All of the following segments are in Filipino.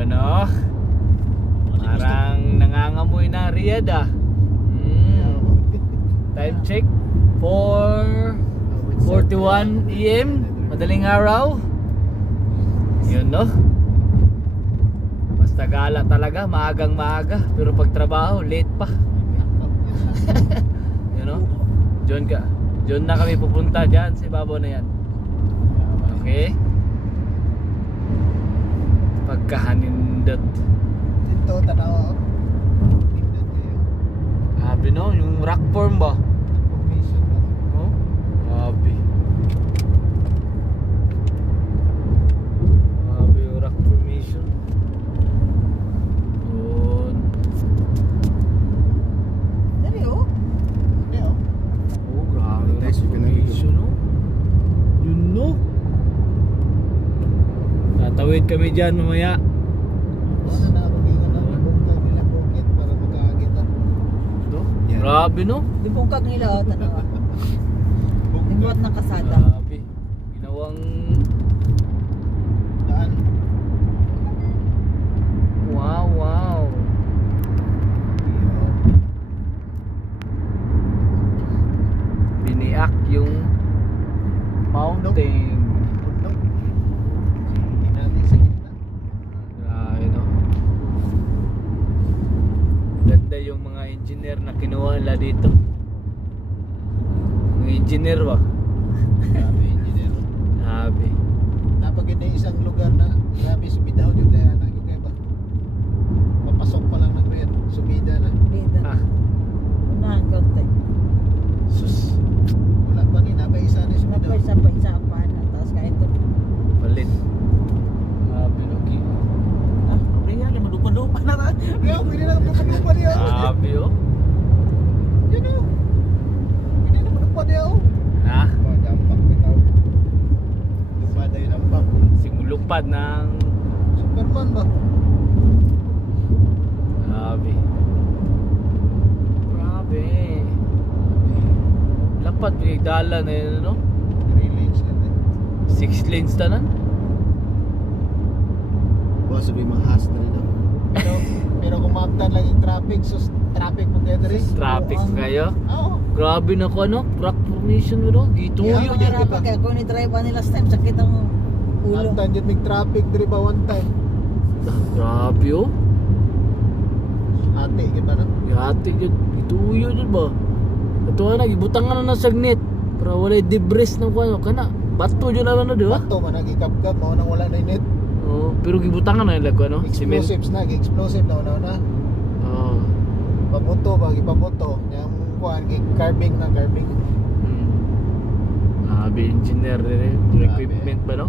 Yun oh. Parang nangangamoy na Riyadh ah. Mm. Time check. 4.41 AM. Madaling araw. Yun no. Basta gala talaga. Maagang maaga. Pero pag trabaho, late pa. You know? Diyon ka. Diyon na kami pupunta dyan sa ibabaw na yan. Okay? Pagkahanindot. Dito, tanaw. Pindot kayo. Sabi no, yung rock form ba? Formation lang. Oh? Sabi. Sabi yung rock formation. Yun. Dari oh. Hindi, oh. Oh, grabe rock Guys, you can formation no? Yun no? Tatawid kami dyan mamaya. Ano na, mag-ingat na. Bungka nila bukit para makaagit ah. No? Yeah. Grabe no? Di bungkag nila oh, tanaw. Limuat ng kasada. Grabe. Ginawang Daan. wow wow. Biniak yung mountain. Bundok. Hindi natin sa gitna. Grabe no. Ganda yung mga na kinuha nila dito. Mga engineer ba? Grabe, engineer. Grabe. Napaganda yung isang lugar na grabe subidaw yung kaya na yung kaya ba. Papasok pa lang ng red. Subida na. Bida. Ah, Unahan ko tayo. sus. Wala pa ni nabay isa na subidaw. Napay sa pa isa pa na tapos kahit to. Palit. Grabe no. Ki- Ah, kaya na madupa-dupa na. Kaya pwede na magpapalupa niya. Grabe oh. Yan o. Pwede na magpalupa niya o. Na, Mga jampak bitaw. Lupada yun ang bak. simulupad ng Superman ba? Grabe. Grabe. Lapat pinagdala na yun, no? Three lanes lang din. Six lanes tanan. Boss, sabi mahas na rin ako. Pero, pero kung maaptan lang yung traffic, so traffic mo kaya rin. Traffic kayo. Oo. Grabe na ko, no? Rock formation mo? Gituyo Yeah, dyan. yeah. Kaya pa kaya kung ni-drive nila last time sakit ang ulo. Maaptan dyan may traffic diri ba one time. Grabe, oh. Ate, kita na. Yati dyan. Gituyo dyan ba? Ito na, gibutangan na ng sagnit. Para wala debris ng kuha. Kana, bato dyan na lang na, di ba? Bato man nagikapkap, mao nang wala na net. Oh, pero gibutangan na nila ko, no? Cement. Explosives na, explosive na una na. Oh. Pabuto ba, ipabuto. Yang kuan gi carving na carving. Hmm. Grabe, engineer din eh. Equipment ba, no?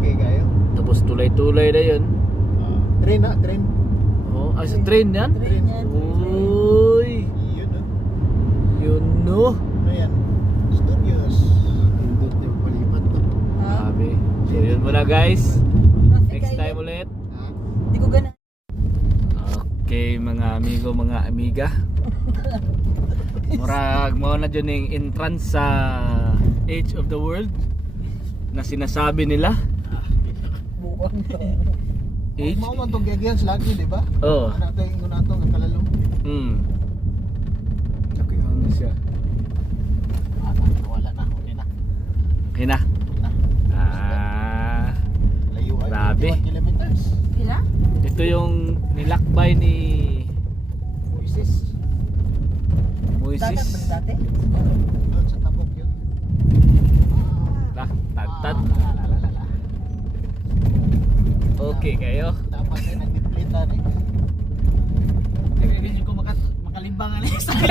Okay kayo. Tapos tulay-tulay na yun. Ah, train na, train. Oh, ay sa train yan? Train yan. Uy! Yun no. Yun no! Ano yan? Studios. Indot yung palipat to. Ah, Grabe. So yun muna guys. Next time ulit. Ha? Di ko gana. Okay mga amigo, mga amiga. Murag mo na dyan yung entrance sa Age of the World na sinasabi nila. Buwang to. Age? Mao man tong gagyan sa lagi, di ba? Oo. Ano to yung nato nga kalalong. Hmm. Okay, ano siya? Ah, wala na, huli na. Okay na. Ah, Layo ay Grabe. 21 kilometers. Ila? ito yung nilakbay ni Moises. Moises. dati? Sa tabok yun. Lah, tagtad. Ah. Okay kayo. Dapat ay nagdiplita ni. Hindi ko makat makalimbang ano sa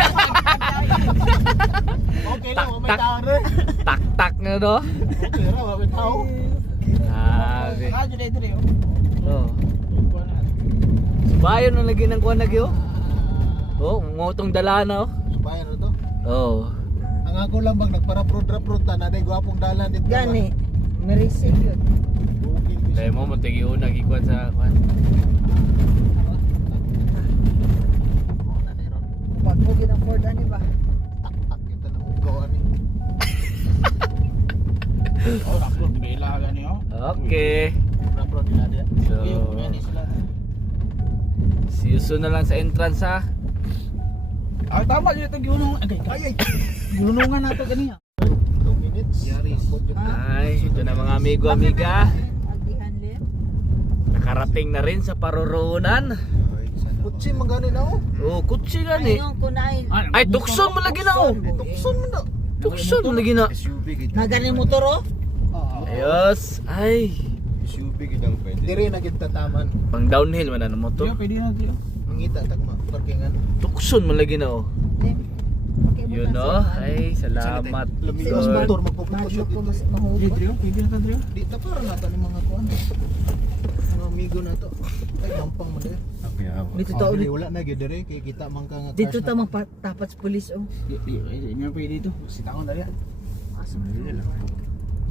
Okay lang, Tak, may tak. tao rin. Tak-tak na no. Okay ra, may tao. Na ito rin. Oh. Bayo na lagi ng kuwan lagi oh. Oh, ngotong dala na oh. Bayan na to. Oh. Ang ako lang bang nagpara-prod-prod na na gwapong dalan dito. Gani. Mereceive yun. Dahil mo matigi una gikuan sa kuwan. Oo, nanay ron. Pagpugin ang Ford ani ba? Tak-tak kita ng ugaw ani. Oh, rapor, di ba ilaga niyo? Okay. Pro nila dia. So. See you soon na lang sa entrance ha. Ah, tama yun ito ginunong. Ay, ay, ay. Ginunungan nato ganiya. 2 minutes. Yaris. Ay, ito na mga amigo, amiga. Nakarating na rin sa paroroonan. Kutsi magani na oh. Oh, kutsi gani. Ay. Ay, tukson mo lagi na oh. Tukson mo na. Tukson mo lagi na. Nagani motor oh. Oo. Ayos. Ay, SUV gid ang pwede. Diri na gid tataman. pang downhill man na mo to. Tiyo, pwede na tiyo. Mangita tagma parkingan. Tukson mo lagi na oh. No. sa- Ay, salamat. Lumigas Lord. motor magpupunta Madlo ko mas Pwede na tiyo. Di ta para nata ni mga kuan. Mga amigo na to. Ay gampang man eh. Ah. Dito Ah, ta dili, ulit. wala na gyud diri kay kita man ka nga Dito ta na. magpatapat sa pulis oh. Di, di, di, di, pwede dito. Sitangon na yan. Asa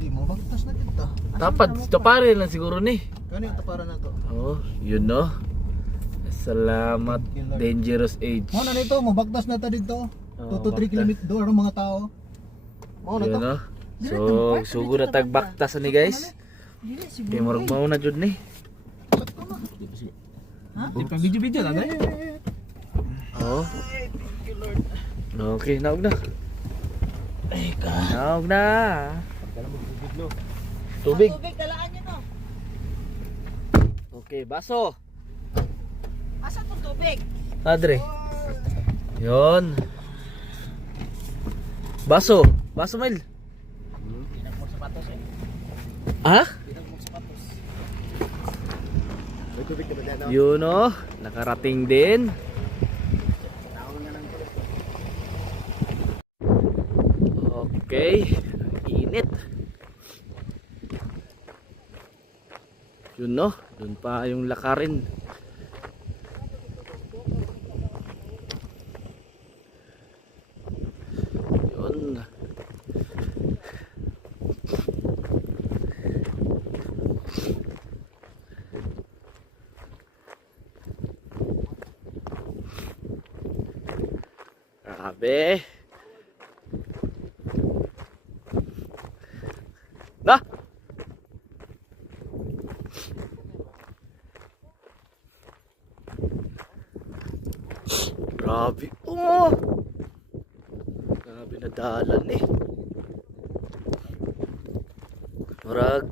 Di mo bagtas na kita. Tapat, ito pare lang siguro ni. Kani ang tapara na to. Oh, yun no. Salamat, dangerous age. Mo na nito, mo bagtas na ta dito. Oo, 2 to 3 bagtas. km do ang mga tao. Mo na to. no. So, sugod na tagbaktas ni guys. Dili Kaya siguro. marag mauna jud ni. Di pa video-video na dahil. Oh. Okay, naog na. Naog na. Tubig. Tubig dalaan niyo no. Okay, baso. Asa tong tubig? Padre. Yon. Baso. Baso, Mel. Ha? May tubig ka ba dyan? Yun oh. Nakarating din. Okay. Init. Yun no. Doon pa yung lakarin. Yun. Grabe. Na! Grabe. Oh! Grabe na dalan eh. Marag.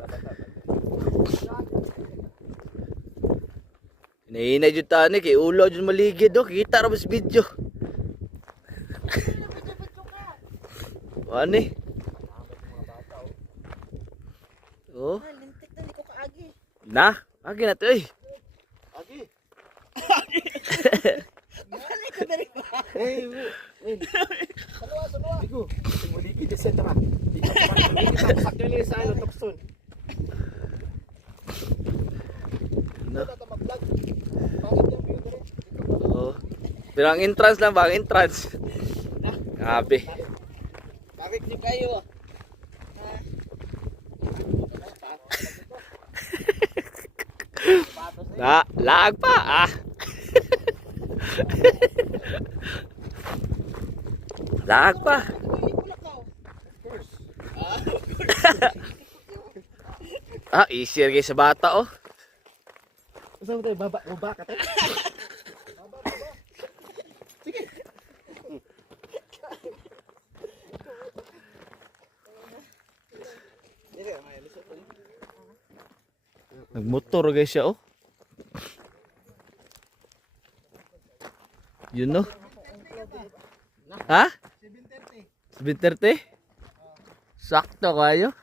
Hinahinay dyan tani kay ulo dyan maligid oh. Kita mas video. Ano eh? Oh, Ah, lintik na ko kaagi. na. Agi na to eh. Agi. Balik ko ba? Wait. Salwa, salwa. Digo. Muli kita sa tama. Di ka pa kita sakto ni sa ano tukson. No. Wala ta mag-vlog. Pangit yung view diri. Oh. Pero ang entrance lang ba? Ang entrance. Grabe. Bakit di kayo? Na, laag pa ah. laag pa. ah, easier guys sa bata oh. Saan mo tayo? Baba, baba ka tayo. Nagmotor guys siya oh. Yun no. Ha? 730. Sakto kayo.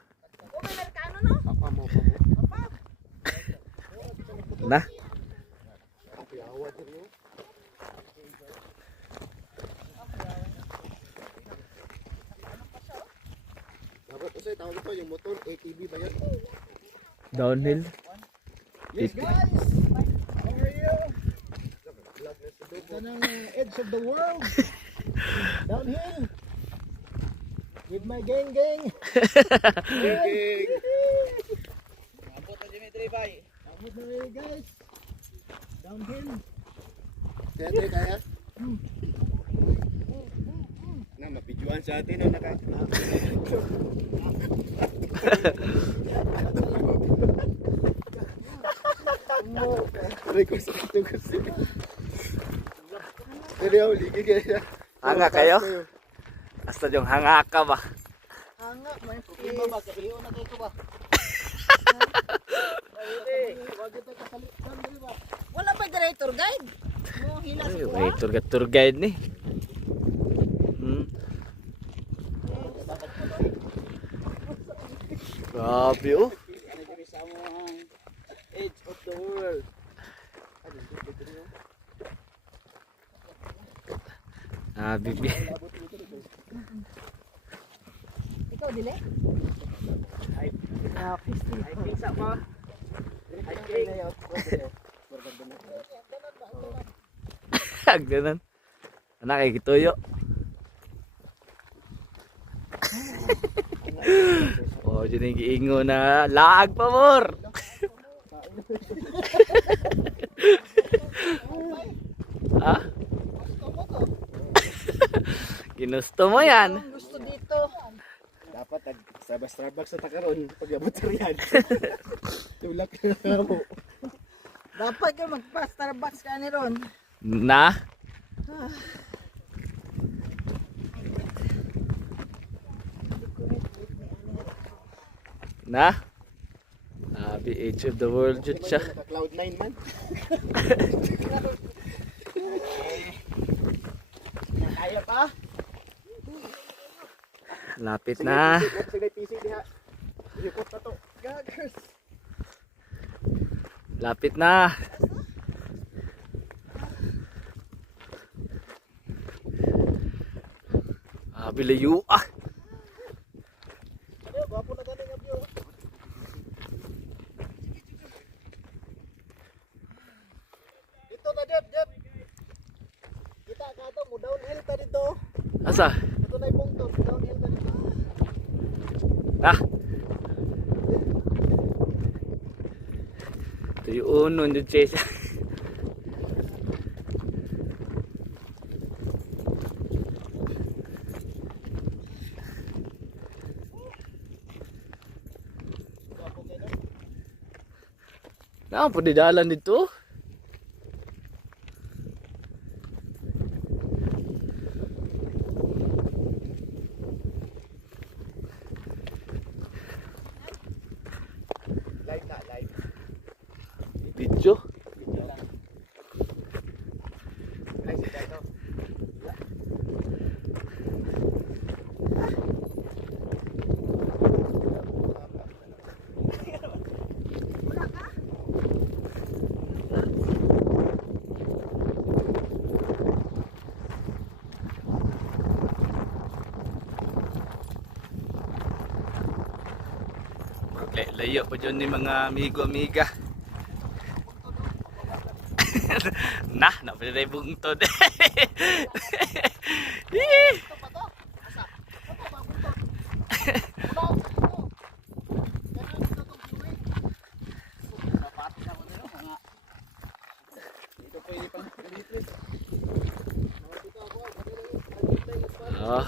Na. Dapat usay tawag ito yung motor ATV ba yan? Downhill. Yes guys! How are you? Ito ng edge of the world. Downhill. With my gang gang. gang. Abot na Dimitri bay. Abot na rin guys. Downhill. Kaya tayo kaya? Na mapidyoan sa atin ang naka. Aray ko kasi. Pero yung ligid kaya. Hanga kayo? Hasta yung hanga ka ba? Hanga, may Problema ba? Kailiw na kayo ko ba? Wala pa director guide? Mo hila Ay, may tour, tour guide ni. Hmm. Grabe oh. Edge of the world. Ah, bibi. Dili? Ganun. Anak kay gituyo. oh, dyan yung giingo na laag pa more. ha? Ginusto mo yan. Ang gusto dito. Dapat sa Starbucks sa takaron pag abot sa riyan. Tulak na mo. Dapat ka magpa-Starbucks ka ni Ron. Na? Na? Sabi, age of the world yun siya. Cloud 9 man. Kaya pa? Lapit na. Lapit na. Ah, ah. Ano, na galing ang view. Dito na, Jeb, Jeb. Kita ka to, mo downhill ta dito. Asa? Ito na yung pungtot, downhill ta dito. Ah. Ito yung uno, hindi siya. Na, pwede dalan dito. Live layo pa dyan ni mga amigo-amiga. nah, na pwede na bungtod. Ah.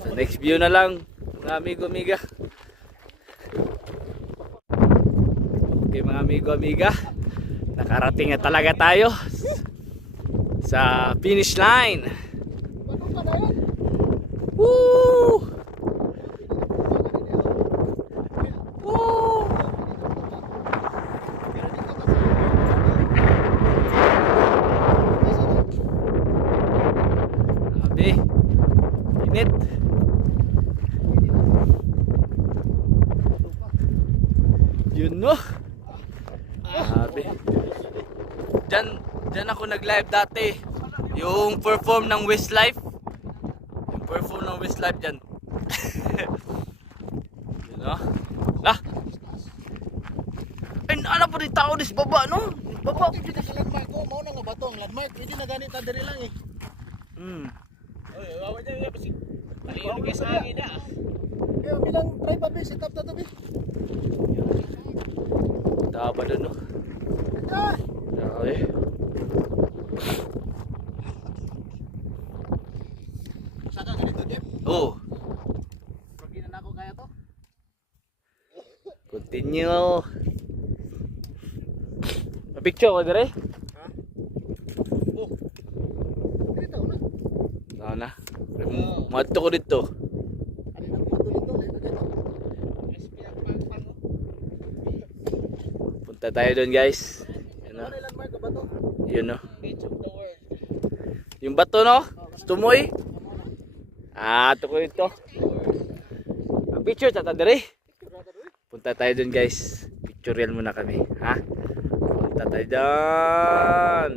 Sa next view na lang, mga amigo-amiga. Okay mga amigo-amiga, nakarating na talaga tayo sa finish line. Woo! Woo! Sabi, init. Yun no. Sabi. Diyan, nag-live dati. Yung perform ng Westlife. Yung perform ng Westlife diyan. Yun no. Lah. Ay, ano po di tao dis baba no? Baba. Pwede na ka landmark ko, mao na nga ba to ang landmark? Pwede na ganit ta diri lang eh. Hmm. Oy, wawa dyan nga kasi. Talino kayo sa hangin na. Kaya bilang try pa be, sit up ta to be. Taba doon no. Ah! Grabe. Saka ganito, Jeb. Oh, Pag na continue. Picture ko dire. Dito na. Tao na. Mato ko dito. Punta tayo doon guys. No. Ano? Yun no. Yung bato no? Tumoy. Ah, ito ko ito. Ang picture tata dire. Punta tayo doon guys. Pictorial muna kami, ha? Punta tayo doon.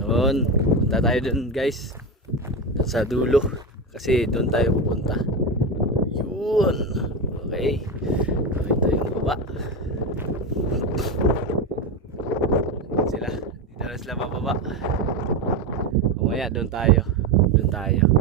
Yun, punta tayo doon guys. Doon sa dulo. Kasi doon tayo pupunta. Yun. Okay. Okay tayo yung baba. Sila. Dito na sila bababa. Umaya, doon tayo. Doon tayo.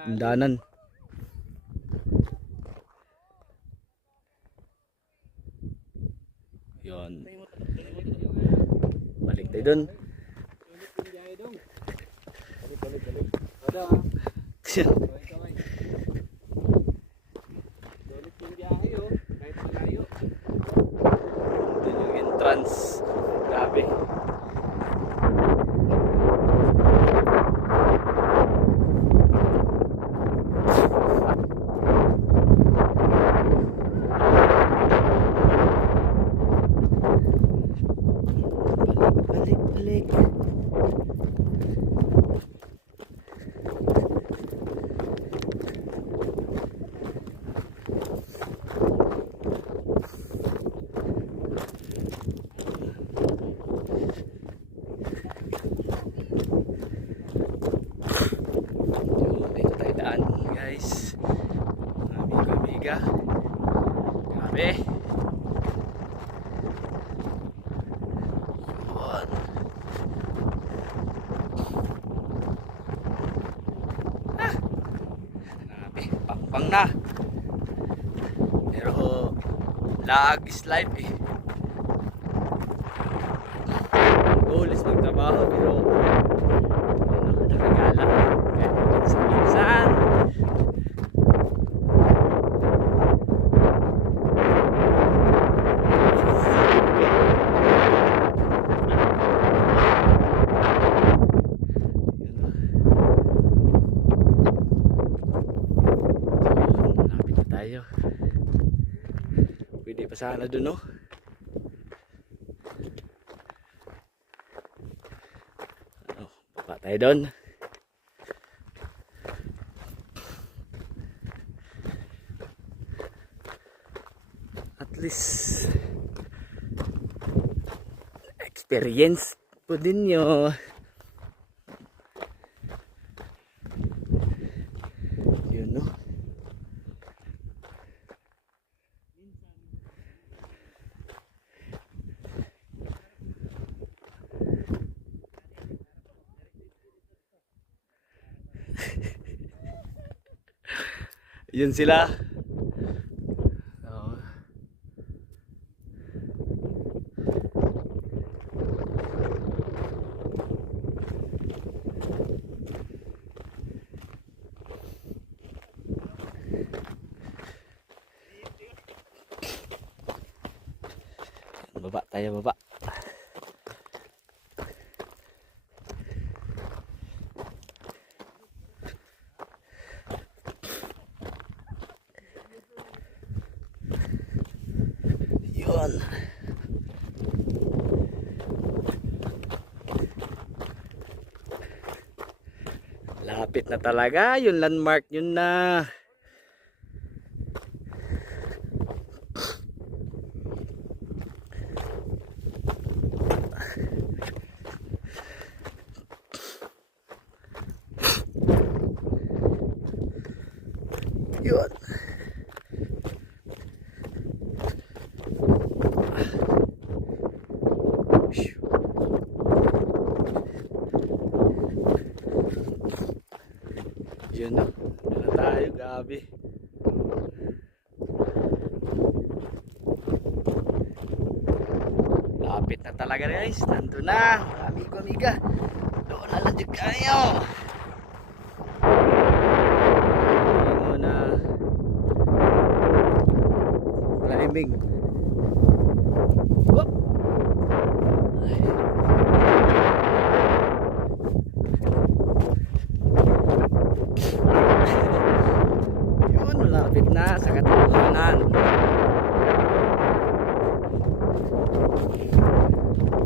Mahirap ang danan. Yun. Balik tayo dun. Wala, ha? Kaway, kaway. Sulit yung biyahe, oh. Kahit malayo. Dun yung entrance. Grabe. Balik, balik, balik. Yun, dito tayo daan guys amigo amiga grabe. Yun. Ah. Grabe. Pang pang na. Pero lag is life eh. Goal is magtrabaho pero ano, nakagala kahit minsan-minsan Pwede pa sana dun no. Ano, baba tayo doon. At least experience po din. Yun Yun sila. Oo. Baba tayo baba. Yun. Lapit na talaga. Yung landmark yun na. Yun na tayo. Gabi. Lapit na talaga Nandun na. Amigo, amiga. Doon na lang dyan kayo. Hindi mo na climbing. Whoop. Yun, malapit na sa katotohanan.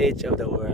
edge of the world.